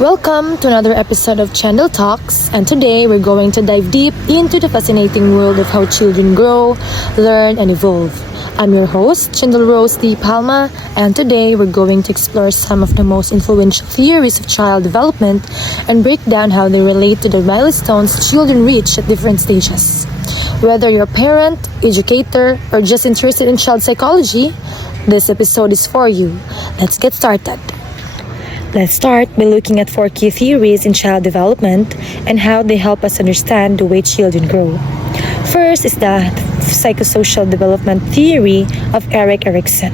Welcome to another episode of Channel Talks, and today we're going to dive deep into the fascinating world of how children grow, learn, and evolve. I'm your host, Chandel Rose D. Palma, and today we're going to explore some of the most influential theories of child development and break down how they relate to the milestones children reach at different stages. Whether you're a parent, educator, or just interested in child psychology, this episode is for you. Let's get started. Let's start by looking at 4 key theories in child development and how they help us understand the way children grow. First is the psychosocial development theory of Erik Erikson.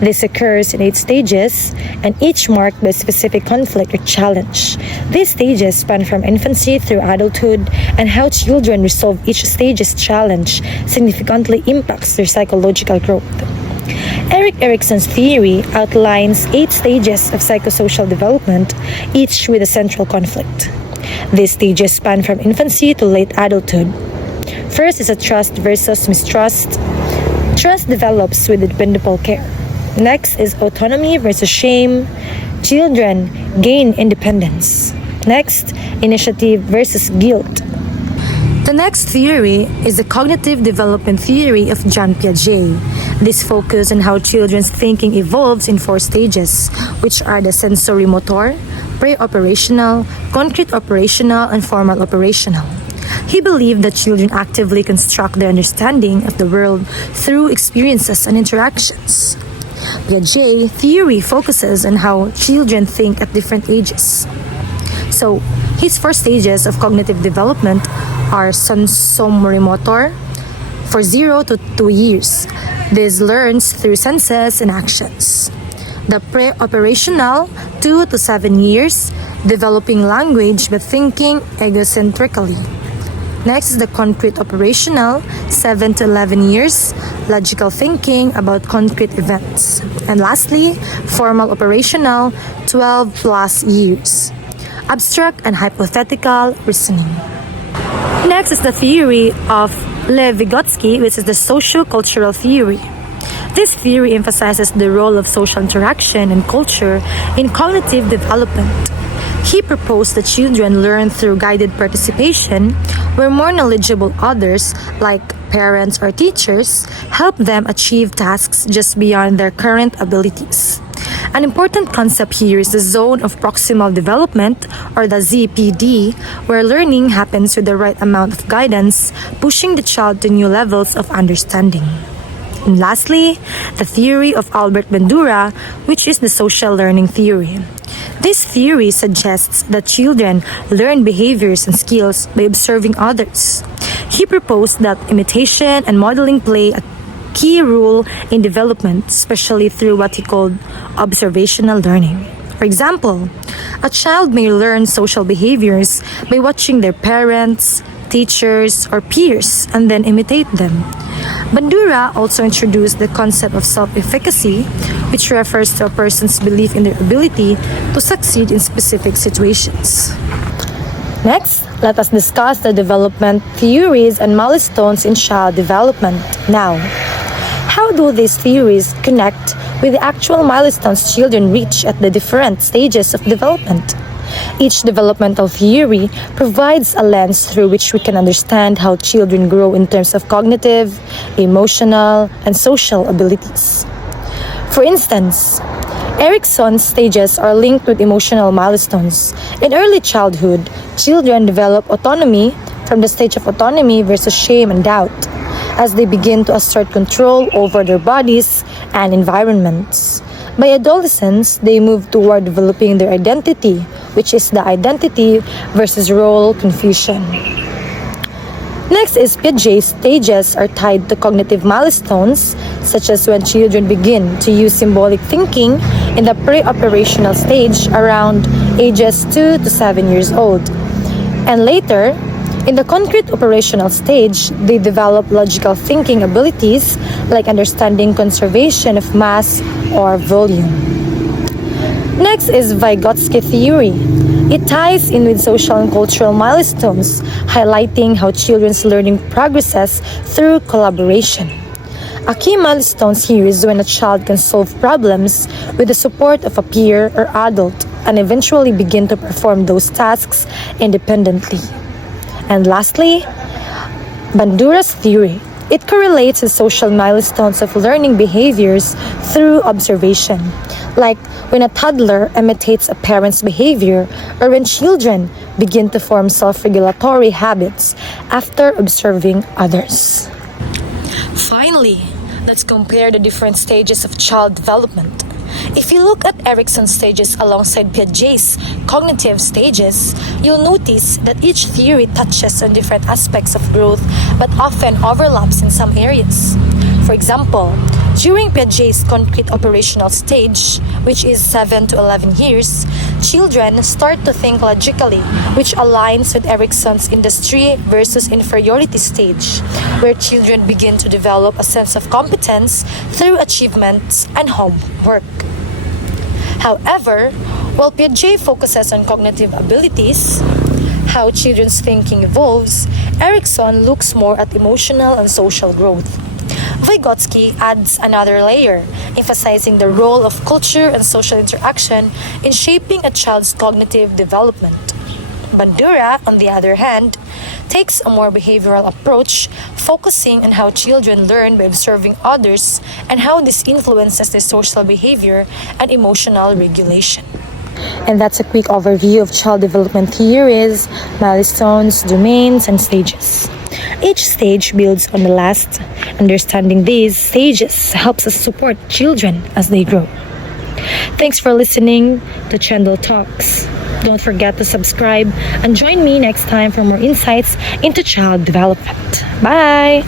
This occurs in 8 stages, and each marked by a specific conflict or challenge. These stages span from infancy through adulthood, and how children resolve each stage's challenge significantly impacts their psychological growth. Erik Erikson's theory outlines 8 stages of psychosocial development, each with a central conflict. These stages span from infancy to late adulthood. First is a trust versus mistrust. Trust develops with dependable care. Next is autonomy versus shame. Children gain independence. Next, initiative versus guilt. The next theory is the cognitive development theory of Jean Piaget. This focuses on how children's thinking evolves in 4 stages, which are the sensory motor, pre-operational, concrete operational, and formal operational. He believed that children actively construct their understanding of the world through experiences and interactions. Piaget theory focuses on how children think at different ages. So, his 4 stages of cognitive development are sensorimotor for 0 to 2 years. This learns through senses and actions. The pre-operational 2 to 7 years, developing language but thinking egocentrically. Next is the concrete operational 7 to 11 years, logical thinking about concrete events. And lastly, formal operational 12 plus years, abstract and hypothetical reasoning. Next is the theory of Lev Vygotsky, which is the socio-cultural theory. This theory emphasizes the role of social interaction and culture in cognitive development. He proposed that children learn through guided participation, where more knowledgeable others, like parents or teachers, help them achieve tasks just beyond their current abilities. An important concept here is the zone of proximal development, or the ZPD, where learning happens with the right amount of guidance, pushing the child to new levels of understanding. And lastly, the theory of Albert Bandura, which is the social learning theory. This theory suggests that children learn behaviors and skills by observing others. He proposed that imitation and modeling play a key role in development, especially through what he called observational learning. For example, a child may learn social behaviors by watching their parents, teachers, or peers and then imitate them. Bandura also introduced the concept of self-efficacy, which refers to a person's belief in their ability to succeed in specific situations. Next, let us discuss the development theories and milestones in child development. Now, how do these theories connect with the actual milestones children reach at the different stages of development? Each developmental theory provides a lens through which we can understand how children grow in terms of cognitive, emotional, and social abilities. For instance, Erikson's stages are linked with emotional milestones. In early childhood, children develop autonomy from the stage of autonomy versus shame and doubt, as they begin to assert control over their bodies and environments. By adolescence, they move toward developing their identity, which is the identity versus role confusion. Next is Piaget's stages are tied to cognitive milestones, such as when children begin to use symbolic thinking in the pre-operational stage around ages 2 to 7 years old. And later, in the concrete operational stage, they develop logical thinking abilities like understanding conservation of mass or volume. Next is Vygotsky theory. It ties in with social and cultural milestones, highlighting how children's learning progresses through collaboration. A key milestone here is when a child can solve problems with the support of a peer or adult, and eventually begin to perform those tasks independently. And lastly, Bandura's theory. It correlates the social milestones of learning behaviors through observation, like when a toddler imitates a parent's behavior or when children begin to form self-regulatory habits after observing others. Finally, let's compare the different stages of child development. If you look at Erikson's stages alongside Piaget's cognitive stages, you'll notice that each theory touches on different aspects of growth but often overlaps in some areas. For example, during Piaget's concrete operational stage, which is 7 to 11 years, children start to think logically, which aligns with Erikson's industry versus inferiority stage, where children begin to develop a sense of competence through achievements and homework. However, while Piaget focuses on cognitive abilities, how children's thinking evolves, Erikson looks more at emotional and social growth. Vygotsky adds another layer, emphasizing the role of culture and social interaction in shaping a child's cognitive development. Bandura, on the other hand, takes a more behavioral approach, focusing on how children learn by observing others and how this influences their social behavior and emotional regulation. And that's a quick overview of child development theories, milestones, domains, and stages. Each stage builds on the last. Understanding these stages helps us support children as they grow. Thanks for listening to Chandel Talks. Don't forget to subscribe and join me next time for more insights into child development. Bye!